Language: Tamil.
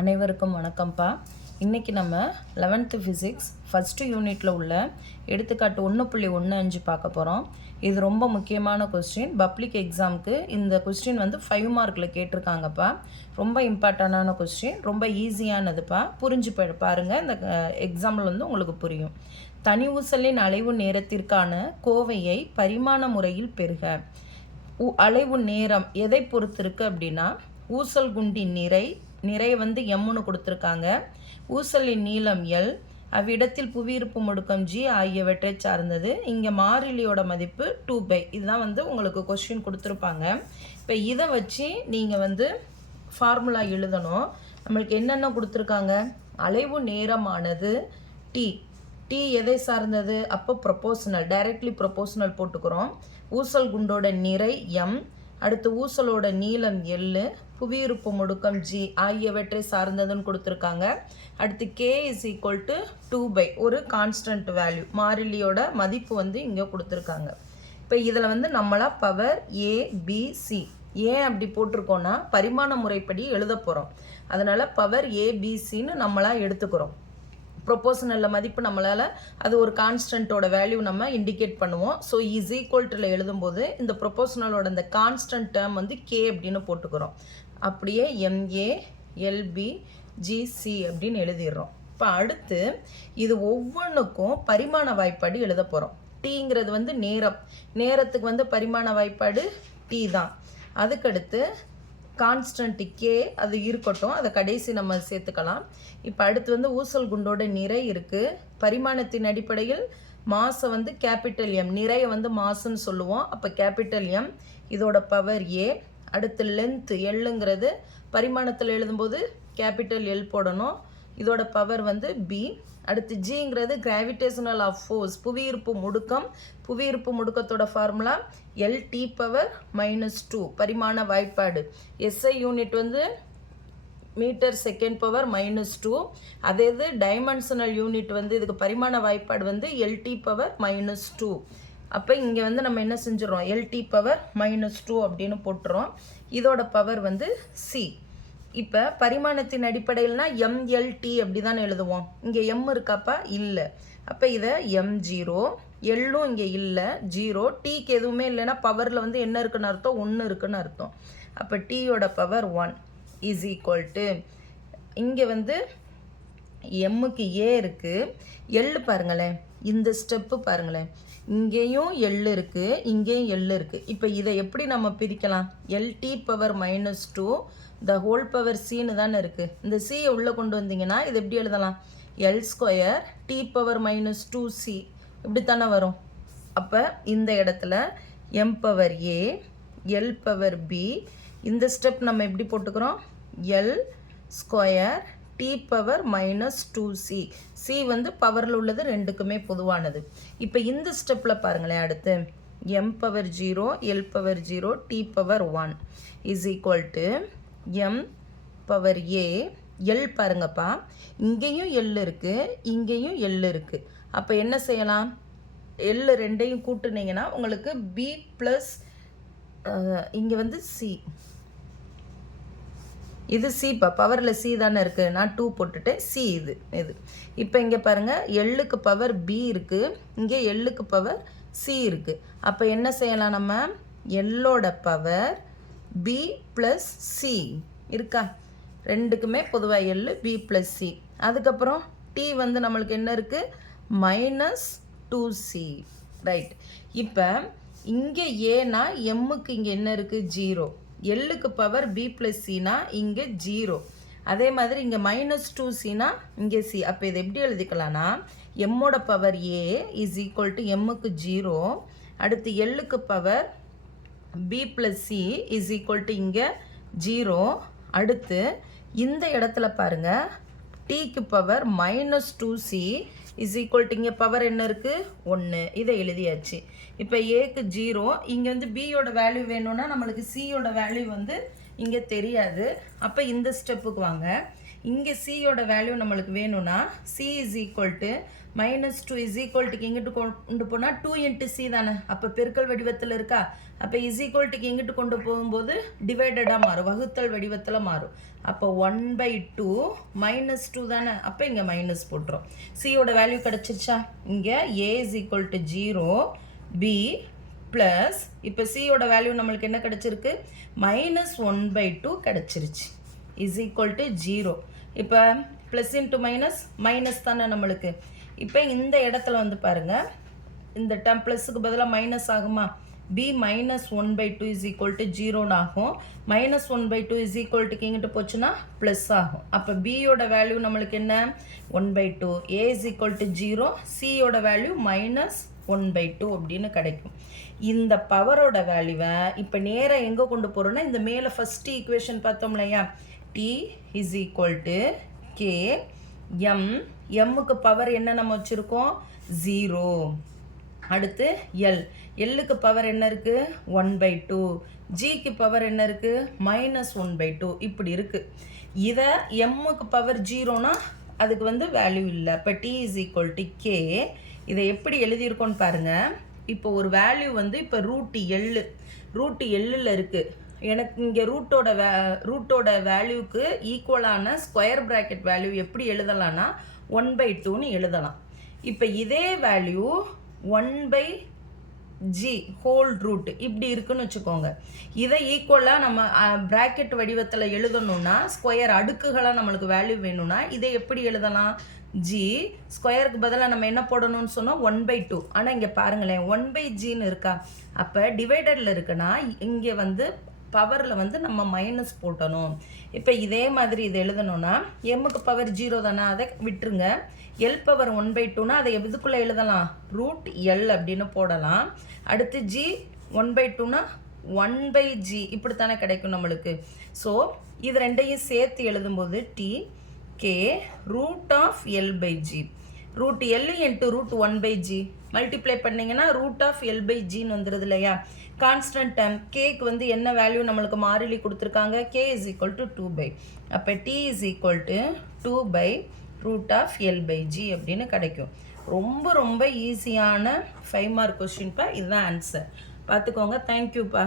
அனைவருக்கும் வணக்கம்ப்பா. இன்றைக்கி நம்ம 11th ஃபிசிக்ஸ் ஃபஸ்ட்டு யூனிட்டில் உள்ள எடுத்துக்காட்டு 1.15 பார்க்க போகிறோம். இது ரொம்ப முக்கியமான கொஸ்டின். பப்ளிக் எக்ஸாமுக்கு இந்த கொஸ்டின் வந்து 5 மார்க்கில் கேட்டிருக்காங்கப்பா. ரொம்ப இம்பார்ட்டண்டான கொஸ்டின், ரொம்ப ஈஸியானதுப்பா. புரிஞ்சு பாருங்கள், இந்த எக்ஸாம்பிள் வந்து உங்களுக்கு புரியும். தனி ஊசலின் அலைவு நேரத்திற்கான கோவையை பரிமாண முறையில் பெறுக. அலைவு நேரம் எதை பொறுத்து இருக்குது அப்படின்னா, ஊசல் குண்டின் நிறை வந்து எம்னு கொடுத்துருக்காங்க. ஊசலின் நீளம் எல், அவ்விடத்தில் புவியீர்ப்பு முடுக்கம் ஜி ஆகியவற்றை சார்ந்தது. இங்கே மாறிலியோட மதிப்பு 2π. இதுதான் வந்து உங்களுக்கு கொஸ்டின் கொடுத்துருப்பாங்க. இப்போ இதை வச்சு நீங்கள் வந்து ஃபார்முலா எழுதணும். நம்மளுக்கு என்னென்ன கொடுத்துருக்காங்க? அலைவு நேரமானது டி எதை சார்ந்தது? அப்போ ப்ரொபோஷனல், டைரக்ட்லி ப்ரொபோஷனல் போட்டுக்கிறோம். ஊசல் குண்டோட நிறை எம், அடுத்து ஊசலோட நீளம் எல், புவியீர்ப்பு முடுக்கம் ஜி ஆகியவற்றை சார்ந்ததுன்னு கொடுத்துருக்காங்க. அடுத்து k is equal to 2π, ஒரு கான்ஸ்டன்ட் வேல்யூ, மாறிலியோட மதிப்பு வந்து இங்கே கொடுத்துருக்காங்க. இப்போ இதில் வந்து நம்மளா பவர் ஏபிசி ஏன் அப்படி போட்டிருக்கோன்னா பரிமாண முறைப்படி எழுத போகிறோம். அதனால் பவர் ஏபிசின்னு நம்மளா எடுத்துக்கிறோம். ப்ரொபோஷனலில் மதிப்பு நம்மளால் அது ஒரு கான்ஸ்டன்ட்டோட வேல்யூ நம்ம இண்டிகேட் பண்ணுவோம். ஸோ இஸ் ஈக்குவல்ட்டில் எழுதும்போது இந்த ப்ரொபோஷனலோட இந்த கான்ஸ்டன்ட் டேர்ம் வந்து கே அப்படின்னு போட்டுக்கிறோம். அப்படியே எம்ஏ எல்பி ஜிசி அப்படின்னு எழுதிடுறோம். இப்போ அடுத்து இது ஒவ்வொன்றுக்கும் பரிமாண வாய்ப்பாடு எழுத போகிறோம். டீங்கிறது வந்து நேரத்துக்கு வந்து பரிமாண வாய்ப்பாடு டி தான். அதுக்கடுத்து கான்ஸ்டன்ட் கே அது இருக்கட்டும், அதை கடைசி நம்ம சேர்த்துக்கலாம். இப்போ அடுத்து வந்து ஊசல் குண்டோட நிறை இருக்குது. பரிமாணத்தின் அடிப்படையில் மாசை வந்து கேபிட்டல் எம், நிறைய வந்து மாசுன்னு சொல்லுவோம். அப்போ கேபிட்டல் எம், இதோட பவர் ஏ. அடுத்து லென்த் எல்லுங்கிறது பரிமாணத்தில் எழுதும்போது கேபிட்டல் எல் போடணும். இதோட பவர் வந்து பி. அடுத்து ஜிங்கிறது கிராவிடேஷனல் ஆஃப் ஃபோர்ஸ், புவியீர்ப்பு முடுக்கம். புவியீர்ப்பு முடுக்கத்தோட ஃபார்முலா LT பவர் -2, பரிமாண வாய்ப்பாடு. SI யூனிட் வந்து மீட்டர் செகண்ட் பவர் -2. அதே இது டைமென்ஷனல் யூனிட் வந்து இதுக்கு பரிமாண வாய்ப்பாடு வந்து LT பவர் -2. அப்போ இங்கே வந்து நம்ம என்ன செஞ்சிடறோம்? LT பவர் -2 அப்படின்னு போட்டுறோம். இதோட பவர் வந்து சி. இப்போ பரிமாணத்தின் அடிப்படையில்னா MLT அப்படி தான் எழுதுவோம். இங்கே எம் இருக்காப்பா? இல்லை. அப்போ இதை M0, எல்லும் இங்கே இல்லை, 0. டீக்கு எதுவுமே இல்லைன்னா பவரில் வந்து என்ன இருக்குன்னு அர்த்தம்? 1 இருக்குன்னு அர்த்தம். அப்போ டீயோட பவர் 1 இஸ் ஈக்குவல் டு, இங்கே வந்து எம்முக்கு ஏ இருக்குது, எல் பாருங்களேன், இந்த ஸ்டெப்பு பாருங்களேன், இங்கேயும் எல் இருக்குது, இங்கேயும் எல் இருக்குது. இப்போ இதை எப்படி நம்ம பிரிக்கலாம்? LT power -2 the whole power சின்னு தானே இருக்குது. இந்த சியை உள்ளே கொண்டு வந்தீங்கன்னா இது எப்படி எழுதலாம்? L² T பவர் -2C இப்படி தானே வரும். அப்போ இந்த இடத்துல M power a, L power B, இந்த ஸ்டெப் நம்ம எப்படி போட்டுக்கிறோம்? L² T power -2C. C வந்து பவரில் உள்ளது, ரெண்டுக்குமே பொதுவானது. இப்போ இந்த ஸ்டெப்பில் பாருங்களேன், அடுத்து M power 0, L power 0, T power 1 is equal to M power a. L பாருங்கப்பா, இங்கேயும் எல் இருக்குது, இங்கேயும் எல் இருக்குது. அப்போ என்ன செய்யலாம்? எல் ரெண்டையும் கூட்டுனீங்கன்னா உங்களுக்கு பி ப்ளஸ், இங்கே வந்து சி, இது சிப்பா, பவரில் சி தானே இருக்குது, நான் 2 போட்டுட்டு சி இது. இப்போ இங்கே பாருங்கள், எல்லுக்கு பவர் பி இருக்குது, இங்கே எல்லுக்கு பவர் சி இருக்குது. அப்போ என்ன செய்யலாம்? நம்ம எல்லோட பவர் பி ப்ளஸ் சி இருக்கா? ரெண்டுக்குமே பொதுவாக எல், பி ப்ளஸ் சி. அதுக்கப்புறம் டி வந்து நம்மளுக்கு என்ன இருக்குது? -2C, right. இப்போ இங்கே ஏனா எம்முக்கு இங்கே என்ன இருக்குது? 0. எல்லுக்கு பவர் பி ப்ளஸ் சினா இங்கே 0. அதே மாதிரி இங்கே -2Cனா இங்கே சி. அப்போ இதை எப்படி எழுதிக்கலாம்னா, எம்மோட power A is equal to எம்முக்கு 0, அடுத்து எல்லுக்கு power B plus C is equal to இங்கே 0. அடுத்து இந்த இடத்துல பாருங்கள், டீக்கு power -2C is equal to இங்கே பவர் என்ன இருக்குது? 1. இதை எழுதியாச்சு. இப்போ ஏக்கு 0, இங்கே வந்து பியோட வேல்யூ வேணும்னா நம்மளுக்கு சியோட வேல்யூ வந்து இங்கே தெரியாது. அப்போ இந்த ஸ்டெப்புக்கு வாங்க. இங்கே சியோட வேல்யூ நம்மளுக்கு வேணும்னா C is equal to -2 is equal டுக்கு இங்கிட்டு கொண்டு போனால் 2 இன்ட்டு சி தானே, அப்போ பெருக்கல் வடிவத்தில் இருக்கா, அப்போ இஸ் ஈக்குவல் டுக்கு இங்கிட்டு கொண்டு போகும்போது டிவைடடாக மாறும், வகுத்தல் வடிவத்தில் மாறும். அப்போ 1/2 -2 தானே, அப்போ இங்கே மைனஸ் போட்டுரும். சியோட வேல்யூ கிடச்சிருச்சா, இங்கே A is equal to 0 B plus இப்போ சியோட வேல்யூ நம்மளுக்கு என்ன கிடச்சிருக்கு, -1/2 கிடச்சிருச்சு இஸ் ஈக்குவல் டு 0. இப்போ ப்ளஸ் இன்ட்டு மைனஸ் தானே நம்மளுக்கு. இப்போ இந்த இடத்துல வந்து பாருங்கள், இந்த டேர்ம் ப்ளஸுக்கு பதிலாக மைனஸ் ஆகுமா, b -1/2 இஸ் ஈக்குவல் டு 0 ஆகும். -1/2 இஸ் ஈக்குவல் டுக்கு இங்கிட்டு போச்சுன்னா ப்ளஸ் ஆகும். அப்போ பியோட வேல்யூ நம்மளுக்கு என்ன 1/2, a இஸ் ஈக்குவல் டு 0, சியோட வேல்யூ -1/2 அப்படின்னு கிடைக்கும். இந்த பவரோட வேல்யூவை இப்போ நேராக எங்கே கொண்டு போகிறோன்னா, இந்த மேலே ஃபஸ்ட்டு ஈக்குவேஷன் பார்த்தோம் இல்லையா, t is equal to K எம்முக்கு பவர் என்ன நம்ம வச்சுருக்கோம் 0. அடுத்து எல்லுக்கு பவர் என்ன இருக்குது 1/2, ஜிக்கு பவர் என்ன இருக்குது -1/2 இப்படி இருக்குது. இதை எம்முக்கு பவர் 0னா அதுக்கு வந்து வேல்யூ இல்லை. இப்போ D is equal to K. இதை எப்படி எழுதியிருக்கோன்னு பாருங்கள். இப்போ ஒரு வேல்யூ வந்து இப்போ ரூட் எல்லில் இருக்குது. எனக்கு இங்கே ரூட்டோட வேல்யூக்கு ஈக்குவலான ஸ்கொயர் ப்ராக்கெட் வேல்யூ எப்படி எழுதலான்னா 1/2ன்னு எழுதலாம். இப்போ இதே வேல்யூ 1/g ஹோல் ரூட் இப்படி இருக்குன்னு வச்சுக்கோங்க. இதை ஈக்குவலாக நம்ம ப்ராக்கெட் வடிவத்தில் எழுதணும்னா, ஸ்கொயர் அடுக்குகளாக நம்மளுக்கு வேல்யூ வேணும்னா இதை எப்படி எழுதலாம், ஜி ஸ்கொயருக்கு பதிலாக நம்ம என்ன போடணும்னு சொன்னோம் 1/2. ஆனால் இங்கே பாருங்களேன் 1/gன்னு இருக்கா, அப்போ டிவைடரில் இருக்குன்னா இங்கே வந்து பவரில் வந்து நம்ம மைனஸ் போட்டணும். இப்போ இதே மாதிரி இதை எழுதணும்னா எம்முக்கு பவர் 0 தானே, அதை விட்டுருங்க. எல் பவர் 1/2னா அதை எதுக்குள்ளே எழுதலாம், ரூட் எல் அப்படின்னு போடலாம். அடுத்து ஜி 1/2னா 1/g இப்படித்தானே கிடைக்கும் நம்மளுக்கு. ஸோ இது ரெண்டையும் சேர்த்து எழுதும்போது டி கே ரூட் ஆஃப் எல்/ஜி, root L into root 1/g multiply பண்ணிங்கன்னா ரூட் ஆஃப் எல்/ஜின்னு வந்துடுது இல்லையா. கான்ஸ்டன்ட் டேர்ம் கேக்கு வந்து என்ன வேல்யூ நம்மளுக்கு மாறிலி கொடுத்துருக்காங்க, கே இஸ் ஈக்குவல் டு 2/. அப்போ டி இஸ் ஈக்குவல் டு 2/ரூட் ஆஃப் எல்/ஜி அப்படின்னு கிடைக்கும். ரொம்ப ரொம்ப ஈஸியான 5 மார்க் கொஸ்டின்ப்பா. இதுதான் ஆன்சர், பார்த்துக்கோங்க. தேங்க்யூப்பா.